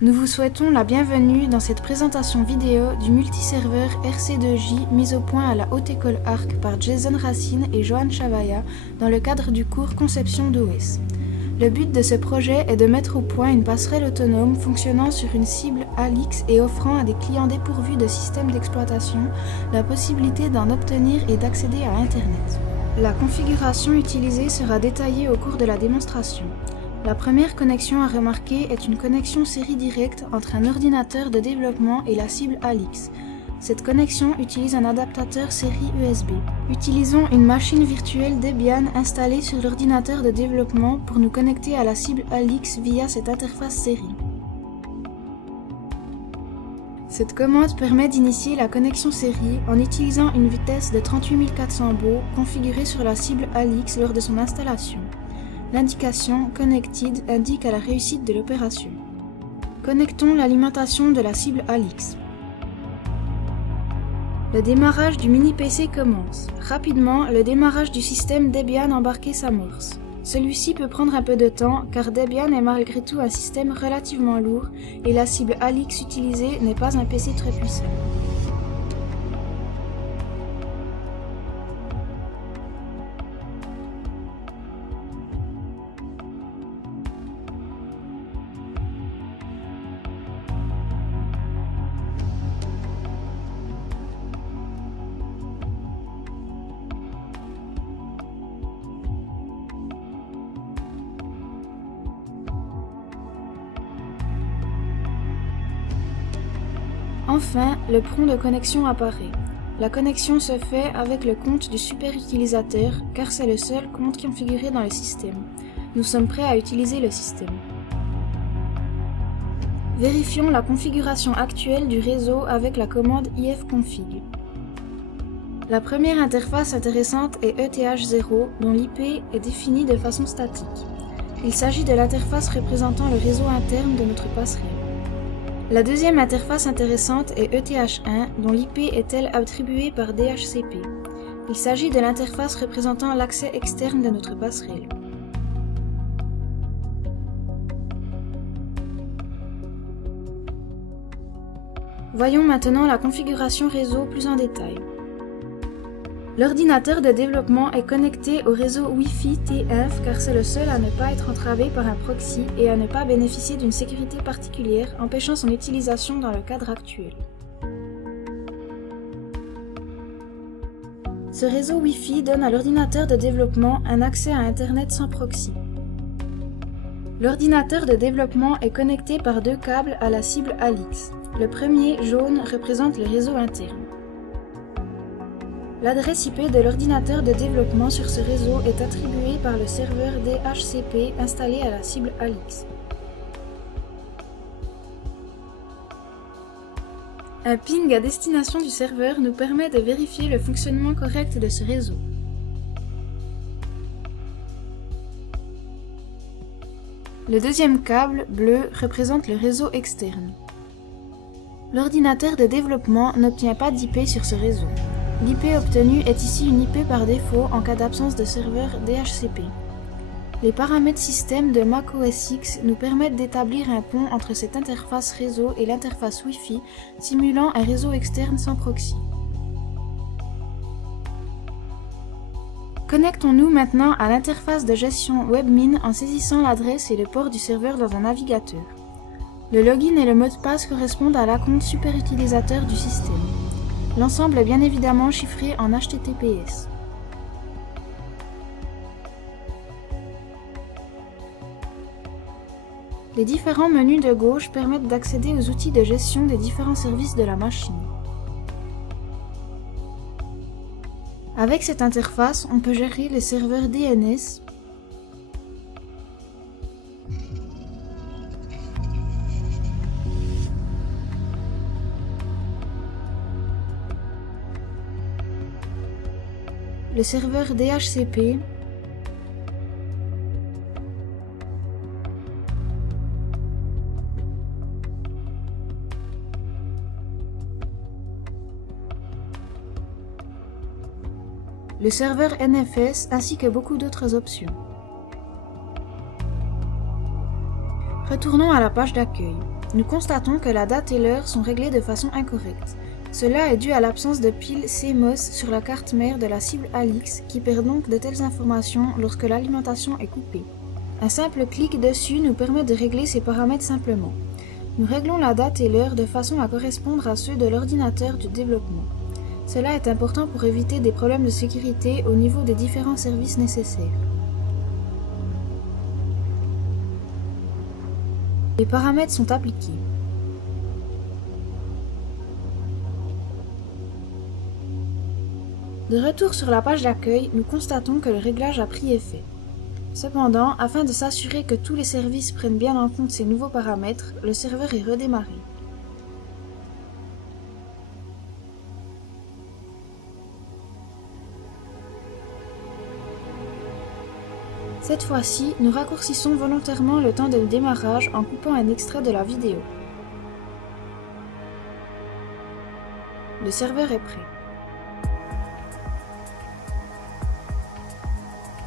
Nous vous souhaitons la bienvenue dans cette présentation vidéo du multiserveur RC2J mis au point à la Haute École Arc par Jason Racine et Johan Chavaya dans le cadre du cours Conception d'OS. Le but de ce projet est de mettre au point une passerelle autonome fonctionnant sur une cible ALIX et offrant à des clients dépourvus de système d'exploitation la possibilité d'en obtenir et d'accéder à Internet. La configuration utilisée sera détaillée au cours de la démonstration. La première connexion à remarquer est une connexion série directe entre un ordinateur de développement et la cible ALIX. Cette connexion utilise un adaptateur série USB. Utilisons une machine virtuelle Debian installée sur l'ordinateur de développement pour nous connecter à la cible ALIX via cette interface série. Cette commande permet d'initier la connexion série en utilisant une vitesse de 38400 baux configurée sur la cible ALIX lors de son installation. L'indication Connected indique à la réussite de l'opération. Connectons l'alimentation de la cible ALIX. Le démarrage du mini-PC commence. Rapidement, le démarrage du système Debian embarqué s'amorce. Celui-ci peut prendre un peu de temps car Debian est malgré tout un système relativement lourd et la cible ALIX utilisée n'est pas un PC très puissant. Enfin, le prompt de connexion apparaît. La connexion se fait avec le compte du superutilisateur car c'est le seul compte configuré dans le système. Nous sommes prêts à utiliser le système. Vérifions la configuration actuelle du réseau avec la commande ifconfig. La première interface intéressante est ETH0 dont l'IP est définie de façon statique. Il s'agit de l'interface représentant le réseau interne de notre passerelle. La deuxième interface intéressante est ETH1 dont l'IP est elle attribuée par DHCP. Il s'agit de l'interface représentant l'accès externe de notre passerelle. Voyons maintenant la configuration réseau plus en détail. L'ordinateur de développement est connecté au réseau Wi-Fi TF car c'est le seul à ne pas être entravé par un proxy et à ne pas bénéficier d'une sécurité particulière empêchant son utilisation dans le cadre actuel. Ce réseau Wi-Fi donne à l'ordinateur de développement un accès à Internet sans proxy. L'ordinateur de développement est connecté par deux câbles à la cible ALIX. Le premier, jaune, représente le réseau interne. L'adresse IP de l'ordinateur de développement sur ce réseau est attribuée par le serveur DHCP installé à la cible ALIX. Un ping à destination du serveur nous permet de vérifier le fonctionnement correct de ce réseau. Le deuxième câble, bleu, représente le réseau externe. L'ordinateur de développement n'obtient pas d'IP sur ce réseau. L'IP obtenue est ici une IP par défaut en cas d'absence de serveur DHCP. Les paramètres système de Mac OS X nous permettent d'établir un pont entre cette interface réseau et l'interface Wi-Fi, simulant un réseau externe sans proxy. Connectons-nous maintenant à l'interface de gestion WebMin en saisissant l'adresse et le port du serveur dans un navigateur. Le login et le mot de passe correspondent à l'acompte superutilisateur du système. L'ensemble est bien évidemment chiffré en HTTPS. Les différents menus de gauche permettent d'accéder aux outils de gestion des différents services de la machine. Avec cette interface, on peut gérer les serveurs DNS, le serveur DHCP, le serveur NFS ainsi que beaucoup d'autres options. Retournons à la page d'accueil. nous constatons que la date et l'heure sont réglées de façon incorrecte. Cela est dû à l'absence de pile CMOS sur la carte mère de la cible Alix qui perd donc de telles informations lorsque l'alimentation est coupée. Un simple clic dessus nous permet de régler ces paramètres simplement. Nous réglons la date et l'heure de façon à correspondre à ceux de l'ordinateur du développement. Cela est important pour éviter des problèmes de sécurité au niveau des différents services nécessaires. Les paramètres sont appliqués. De retour sur la page d'accueil, nous constatons que le réglage a pris effet. Cependant, afin de s'assurer que tous les services prennent bien en compte ces nouveaux paramètres, le serveur est redémarré. Cette fois-ci, nous raccourcissons volontairement le temps de démarrage en coupant un extrait de la vidéo. Le serveur est prêt.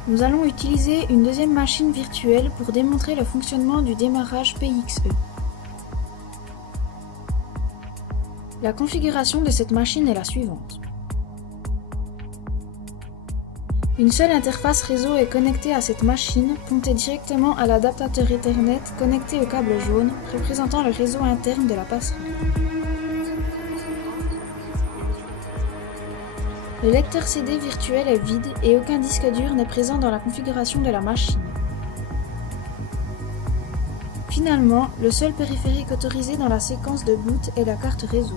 Nous allons utiliser une deuxième machine virtuelle pour démontrer le fonctionnement du démarrage PXE. La configuration de cette machine est la suivante. Une seule interface réseau est connectée à cette machine, pointée directement à l'adaptateur Ethernet connecté au câble jaune, représentant le réseau interne de la passerelle. Le lecteur CD virtuel est vide et aucun disque dur n'est présent dans la configuration de la machine. Finalement, le seul périphérique autorisé dans la séquence de boot est la carte réseau.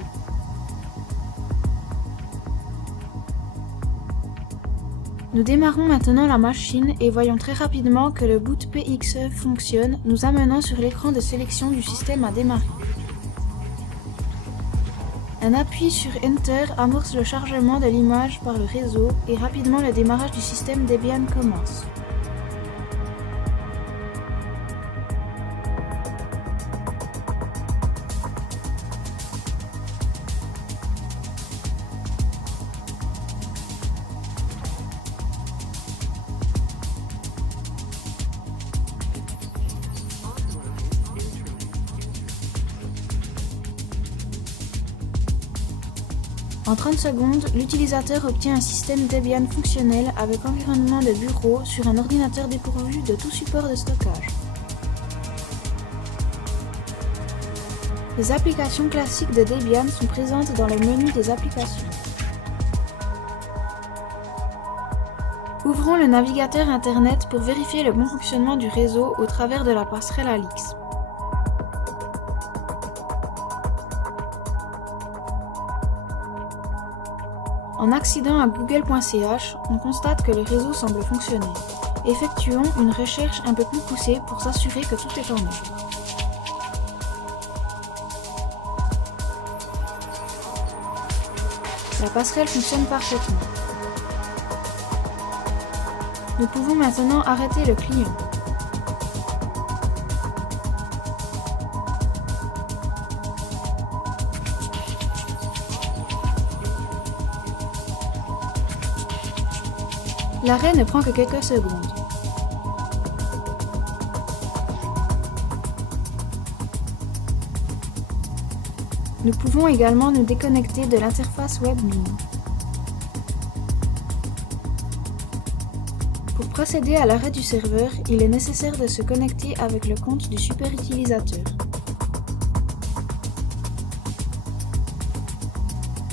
Nous démarrons maintenant la machine et voyons très rapidement que le boot PXE fonctionne, nous amenant sur l'écran de sélection du système à démarrer. Un appui sur Enter amorce le chargement de l'image par le réseau et rapidement le démarrage du système Debian commence. En 30 secondes, l'utilisateur obtient un système Debian fonctionnel avec environnement de bureau sur un ordinateur dépourvu de tout support de stockage. Les applications classiques de Debian sont présentes dans le menu des applications. Ouvrons le navigateur Internet pour vérifier le bon fonctionnement du réseau au travers de la passerelle Alix. En accédant à google.ch, on constate que le réseau semble fonctionner. Effectuons une recherche un peu plus poussée pour s'assurer que tout est en ordre. La passerelle fonctionne parfaitement. Nous pouvons maintenant arrêter le client. L'arrêt ne prend que quelques secondes. Nous pouvons également nous déconnecter de l'interface WebMin. Pour procéder à l'arrêt du serveur, il est nécessaire de se connecter avec le compte du superutilisateur.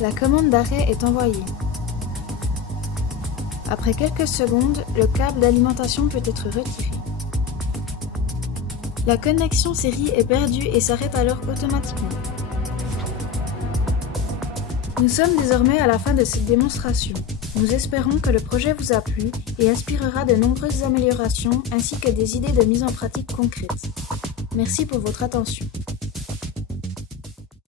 La commande d'arrêt est envoyée. Après quelques secondes, le câble d'alimentation peut être retiré. La connexion série est perdue et s'arrête alors automatiquement. Nous sommes désormais à la fin de cette démonstration. Nous espérons que le projet vous a plu et inspirera de nombreuses améliorations ainsi que des idées de mise en pratique concrètes. Merci pour votre attention.